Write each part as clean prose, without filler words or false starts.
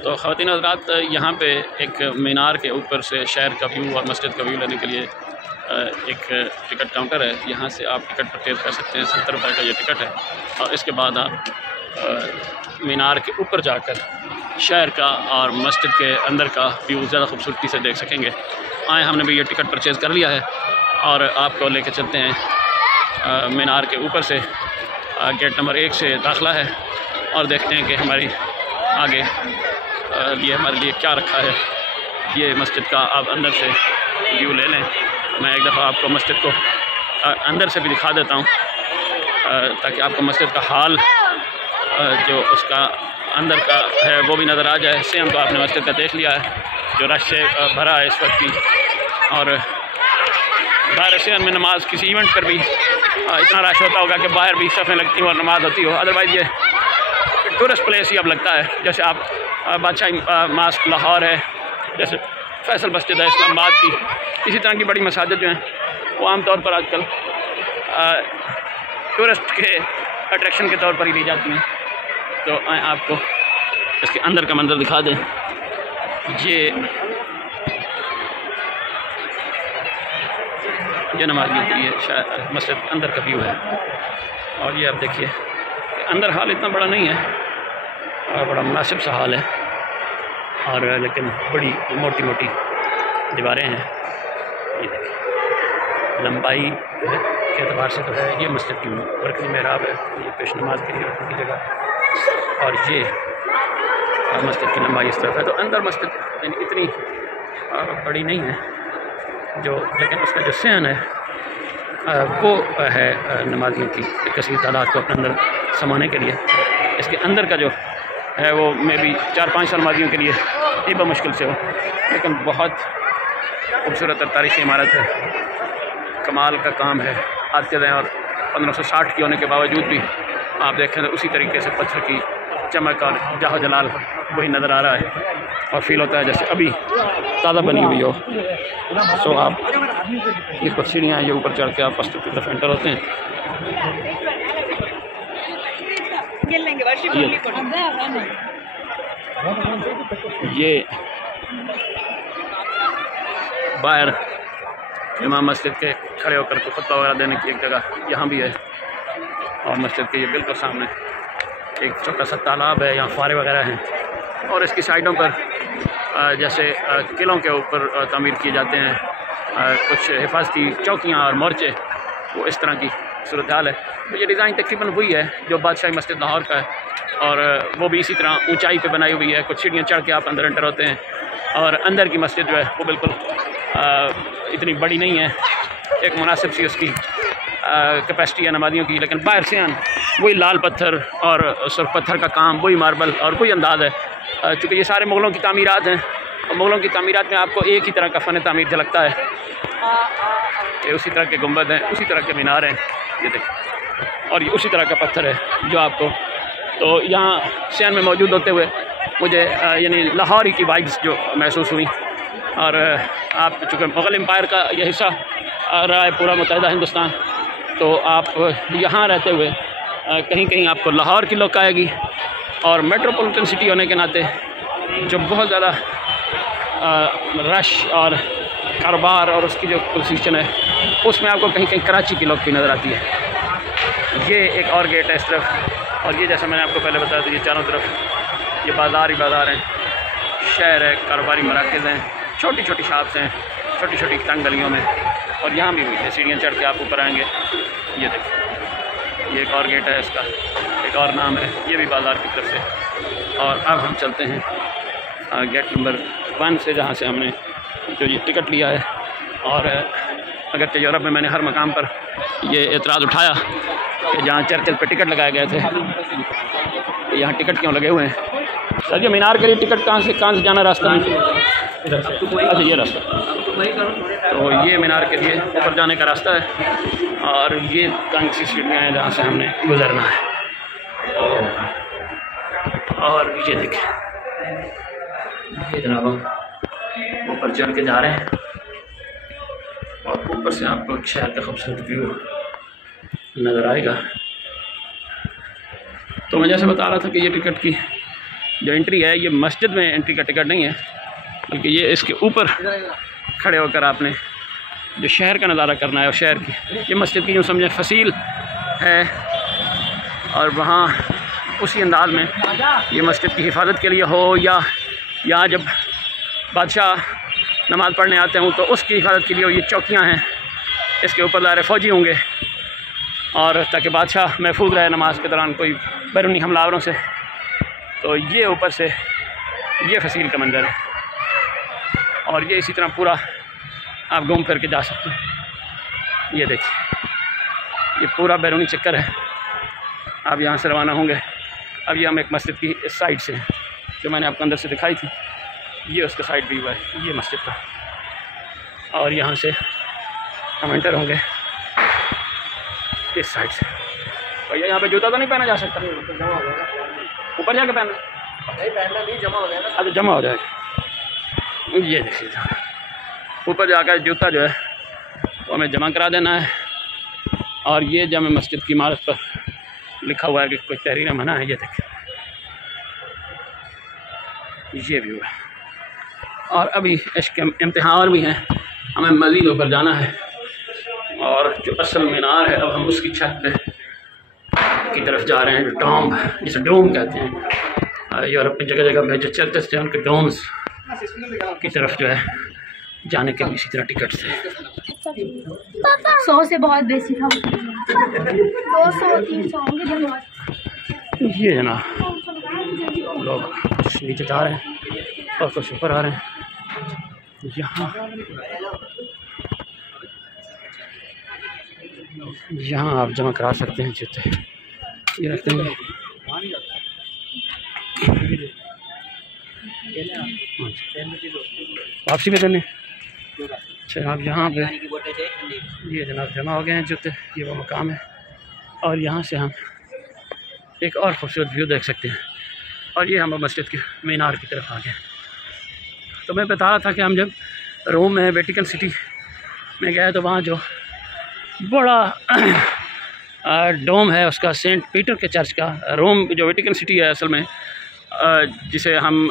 तो ख़वातीन हज़रात, यहाँ पे एक मीनार के ऊपर से शहर का व्यू और मस्जिद का व्यू लेने के लिए एक टिकट काउंटर है। यहाँ से आप टिकट परचेज़ कर सकते हैं। 70 रुपये का ये टिकट है और इसके बाद आप मीनार के ऊपर जाकर शहर का और मस्जिद के अंदर का व्यू ज़्यादा खूबसूरती से देख सकेंगे। आए, हमने भी ये टिकट परचेज़ कर लिया है और आपको लेके चलते हैं मीनार के ऊपर से। गेट नंबर 1 से दाखिला है और देखते हैं कि हमारी आगे ये हमारे लिए क्या रखा है। ये मस्जिद का आप अंदर से व्यू ले लें। मैं एक दफ़ा आपको मस्जिद को अंदर से भी दिखा देता हूँ ताकि आपको मस्जिद का हाल जो उसका अंदर का है वो भी नज़र आ जाए। सेम तो आपने मस्जिद का देख लिया है जो रश से भरा है इस वक्त भी। और बाहर शहर में नमाज किसी इवेंट पर भी इतना रश होता होगा कि बाहर भी सफ़ें लगती हो और नमाज होती हो। अदरवाइज़ ये टूरिस्ट प्लेस ही अब लगता है। जैसे आप बादशाही मास्क लाहौर है, जैसे फैसल मस्जिद है इस्लामाबाद की, इसी तरह की बड़ी मसाजिद जो हैं वो आमतौर पर आजकल टूरिस्ट के अट्रैक्शन के तौर पर ही ली जाती हैं। तो आपको इसके अंदर का मंजर दिखा दें। ये नमाज़ियों के लिए मस्जिद अंदर का व्यू है। और ये आप देखिए अंदर हाल इतना बड़ा नहीं है और बड़ा मुनासिब सा हाल है, और लेकिन बड़ी मोटी मोटी दीवारें हैं। ये देखिए लंबाई के अतबार से तो है ये मस्जिद की बरकती मेहराब है, ये पेश नमाज के लिए रखने की जगह, और ये मस्जिद की लंबाई इस तरफ है। तो अंदर मस्जिद इतनी बड़ी नहीं है जो, लेकिन उसका जो सहन है वो है नमाजियों की कसीर तादाद को अपने अंदर समाने के लिए। इसके अंदर का जो है वो मे भी 4-5 नमाजियों के लिए ये मुश्किल से हो, लेकिन बहुत खूबसूरत और तारीख़ी इमारत है। कमाल का काम है आज के दिन, और 1560 की होने के बावजूद भी आप देखें तो उसी तरीके से पत्थर की चमक और जाह जलाल वही नज़र आ रहा है और फील होता है जैसे अभी ताज़ा बनी हुई हो। सो आप इस पर सीढ़ियाँ ये ऊपर चढ़ के आप मस्जिद की तरफ एंटर होते हैं। ये बाहर इमाम मस्जिद के खड़े होकर के खुतबा वगैरह देने की एक जगह यहाँ भी है, और मस्जिद के ये बिल्कुल सामने एक छोटा सा तालाब है, यहाँ फारे वगैरह हैं, और इसकी साइडों पर जैसे किलों के ऊपर तामीर किए जाते हैं कुछ हिफाजती चौकियाँ और मोर्चे, वो इस तरह की सूरत हाल है। तो ये डिज़ाइन तकरीबन वही है जो बादशाही मस्जिद लाहौर का है, और वो भी इसी तरह ऊंचाई पे बनाई हुई है। कुछ सीढ़ियाँ चढ़ के आप अंदर एंटर होते हैं, और अंदर की मस्जिद जो है वो बिल्कुल इतनी बड़ी नहीं है, एक मुनासिब सी उसकी कैपेसिटी है नमाजियों की, लेकिन बाहर से वही लाल पत्थर और सुर्ख पत्थर का काम, वही मार्बल और कोई अंदाज़ है। चूँकि ये सारे मुग़लों की तामीरात हैं, और मुग़लों की तामीरात में आपको एक ही तरह का फ़न तामीर झलकता है। ये उसी तरह के गुंबद हैं, उसी तरह के मीनार हैं, ये देखिए, और ये उसी तरह का पत्थर है जो आपको, तो यहाँ शहर में मौजूद होते हुए मुझे यानी लाहौर की वाइब्स जो महसूस हुई। और आप चूँकि मुग़ल एम्पायर का यह हिस्सा रहा है पूरा मुत्तहिदा हिंदुस्तान, तो आप यहाँ रहते हुए कहीं कहीं आपको लाहौर की लुक आएगी, और मेट्रोपॉलिटन सिटी होने के नाते जो बहुत ज़्यादा रश और कारोबार और उसकी जो पोजीशन है उसमें आपको कहीं कहीं कराची की लुक भी नज़र आती है। ये एक और गेट है इस तरफ, और ये जैसा मैंने आपको पहले बताया था, ये चारों तरफ ये बाज़ार ही बाज़ार हैं, शहर है, कारोबारी मराकज़ हैं, छोटी छोटी शॉप्स हैं, छोटी छोटी तंग गलियों में, और यहाँ भी हुई है सीढ़ियाँ चढ़ के आप ऊपर आएँगे। ये देखिए ये एक और गेट है, इसका एक और नाम है, ये भी बाज़ार की तरफ से। और अब हम चलते हैं गेट नंबर 1 से, जहाँ से हमने जो ये टिकट लिया है। और अगर यूरोप में मैंने हर मकाम पर ये एतराज़ उठाया कि जहाँ चर्चिल पे टिकट लगाए गए थे, यहाँ टिकट क्यों लगे हुए हैं? सर ये मीनार के लिए टिकट कहाँ से जाना रास्ता है? अच्छा ये रास्ता, तो ये मीनार के लिए ऊपर जाने का रास्ता है, और ये तंग सी सीढ़ियाँ हैं जहाँ से हमने गुजरना है। और ये देखें, ये जनाब ऊपर चढ़ के जा रहे हैं, और ऊपर से आपको शहर का खूबसूरत व्यू नज़र आएगा। तो मैं जैसे बता रहा था कि ये टिकट की जो एंट्री है ये मस्जिद में एंट्री का टिकट नहीं है, बल्कि ये इसके ऊपर खड़े होकर आपने जो शहर का नज़ारा करना है और शहर की, ये मस्जिद की यूँ समझें फसील है, और वहाँ उसी अंदाज में ये मस्जिद की हिफाजत के लिए हो या यहाँ जब बादशाह नमाज़ पढ़ने आते हों तो उसकी हिफाजत के लिए ये चौकियाँ हैं, इसके ऊपर दायरे फ़ौजी होंगे और ताकि बादशाह महफूज रहे नमाज के दौरान कोई बैरूनी हमलावरों से। तो ये ऊपर से ये फसील का मंज़र है, और ये इसी तरह पूरा आप घूम फिर के जा सकते हैं। ये देखिए, ये पूरा बैरूनी चक्कर है। आप यहाँ से रवाना होंगे। अब ये हम एक मस्जिद की इस साइड से, जो मैंने आपको अंदर से दिखाई थी, ये उसका साइड व्यू है ये मस्जिद का, और यहाँ से हम एंटर होंगे इस साइड से। भैया यहाँ पे जूता तो नहीं पहना जा सकता? ऊपर जाके पहनना? नहीं पहनना, नहीं जमा हो जाएगा। अच्छा जमा हो जाएगा। ये देखिए, ऊपर जाकर जूता जो है वो हमें जमा करा देना है। और ये जामे मस्जिद की इमारत पर लिखा हुआ है कि कोई तहरीर मना है। ये देखिए, ये व्यू है। और अभी इसके इम्तिहान भी हैं, हमें मज़ीद ऊपर जाना है, और जो असल मीनार है अब हम उसकी छत पे की तरफ जा रहे हैं, जो डोम, जिसे डोम कहते हैं। यूरोप में जगह जगह पे जो चर्चेस थे उनके डोम्स की तरफ जो है जाने के भी इसी तरह टिकट थे। 100 से बहुत बेसी था, 200-300 होंगे। ये है ना, लोग कुछ नीचे जा रहे हैं और कुछ ऊपर आ रहे हैं। यहाँ आप जमा करा सकते हैं जूते, ये रखते हैं। वापसी पे करने। अच्छा, आप यहाँ पे ये जनाब जमा हो गए हैं जूते, ये वो मकाम है। और यहाँ से हम एक और खूबसूरत व्यू देख सकते हैं, और ये हम मस्जिद के मीनार की तरफ आ गए। तो मैं बता रहा था कि हम जब रोम में वेटिकन सिटी में गए तो वहाँ जो बड़ा डोम है उसका, सेंट पीटर के चर्च का, रोम जो वेटिकन सिटी है असल में, जिसे हम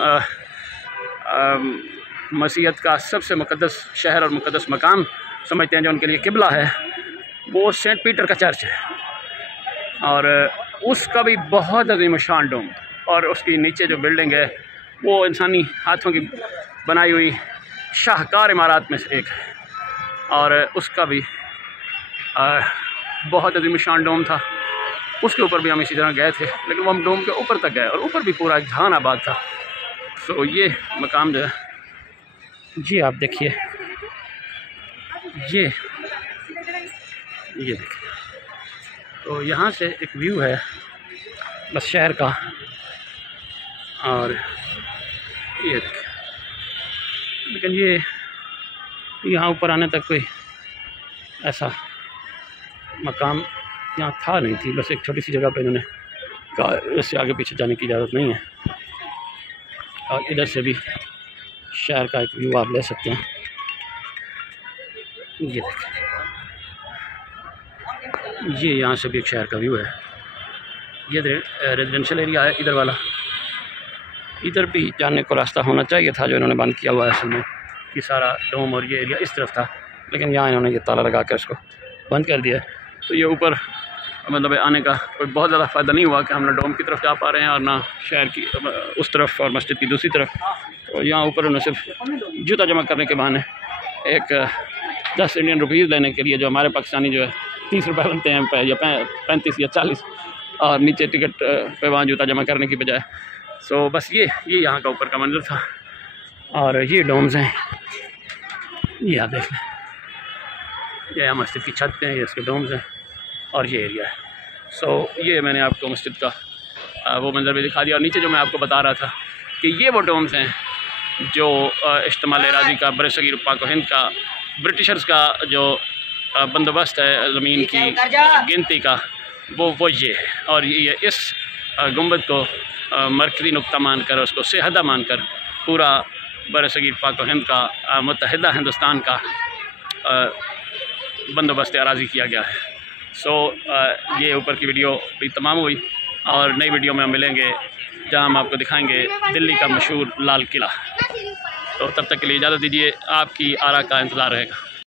मसीहत का सबसे मुक़द्दस शहर और मुक़द्दस मकाम समझते हैं, जो उनके लिए किबला है, वो सेंट पीटर का चर्च है। और उसका भी बहुत अजीम शान डोम, और उसकी नीचे जो बिल्डिंग है वो इंसानी हाथों की बनाई हुई शाहकार इमारत में से एक है, और उसका भी बहुत अजीम शान डोम था। उसके ऊपर भी हम इसी तरह गए थे, लेकिन वो हम डोम के ऊपर तक गए और ऊपर भी पूरा जहान आबाद था। तो ये मकाम जो है, जी आप देखिए, ये देखिए, तो यहाँ से एक व्यू है बस शहर का। और ये देखिए, लेकिन ये यहाँ ऊपर आने तक कोई ऐसा मकाम यहाँ था नहीं थी, बस एक छोटी सी जगह पे इन्होंने कहा इससे आगे पीछे जाने की इजाज़त नहीं है। और इधर से भी शहर का एक व्यू आप ले सकते हैं। ये देखें, ये यहाँ से भी एक शहर का व्यू है। ये रेजिडेंशियल एरिया है इधर वाला, इधर भी जाने को रास्ता होना चाहिए था, जो इन्होंने बंद किया हुआ है असल में, कि सारा डोम और ये एरिया इस तरफ था, लेकिन यहाँ इन्होंने ये ताला लगा कर इसको बंद कर दिया। तो ये ऊपर मतलब आने का कोई बहुत ज़्यादा फ़ायदा नहीं हुआ कि हम ना डोम की तरफ जा पा रहे हैं और ना शहर की उस तरफ और मस्जिद की दूसरी तरफ। तो यहाँ ऊपर उन्हें सिर्फ जूता जमा करने के बहाने एक 10 इंडियन रुपीज़ लेने के लिए, जो हमारे पाकिस्तानी जो है 30 रुपये बनते हैं या 35 या 40, और नीचे टिकट पे वहाँ जूता जमा करने की बजाय। सो बस ये यहाँ का ऊपर का मंजर था। और ये डोम्स हैं, ये आप देख लें, ये यहाँ मस्जिद की छत पे हैं, ये इसके डोम्स हैं, और ये एरिया है। सो ये मैंने आपको मस्जिद का वो मंजर भी दिखा दिया। और नीचे जो मैं आपको बता रहा था कि ये वो डोम्स हैं जो इस्तेमाल एराज़ी का, बरसगीर पाक हिंद का, ब्रिटिशर्स का जो बंदोबस्त है ज़मीन की गिनती का, वो ये है। और ये इस गुंबद को मरकज़ी नुक्ता मानकर, उसको सेहदा मानकर पूरा बरसगीर पाक हिंद का, मुत्तहिदा हिंदुस्तान का बंदोबस्त एराज़ी किया गया है। सो ये ऊपर की वीडियो भी तमाम हुई, और नई वीडियो में हम मिलेंगे जहाँ हम आपको दिखाएंगे दिल्ली का मशहूर लाल किला। तो तब तक के लिए इजाज़त दीजिए, आपकी आरा का इंतज़ार रहेगा।